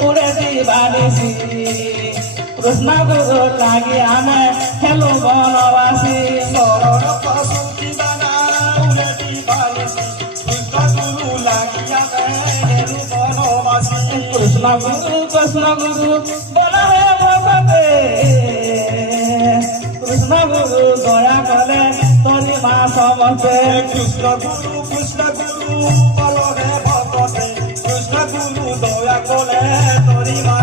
উড়ে দিবানিসি কৃষ্ণ গুরু লাগি আমি হেলো বনবাসী শরণ পশু দিবানা উড়ে দিবানিসি কৃষ্ণ গুরু লাগিয়া হেলু বনবাসী কৃষ্ণ গুরু বল হে ভগতে কৃষ্ণ গুরু দয়া কলে তোরি মা সমস্তে কৃষ্ণ গুরু বল হে ভগতে কৃষ্ণ গুরু দয়া কলে তোরি মা